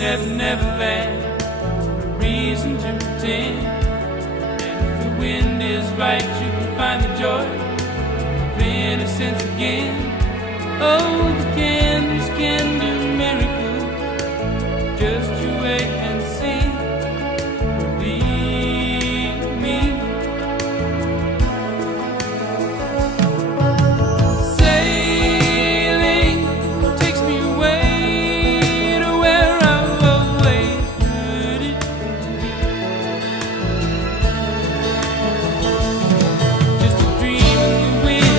never, never land. No reason to pretend. And if the wind is right, you can find the joy of innocence again. Oh, the candles can do miracles. Just you wait and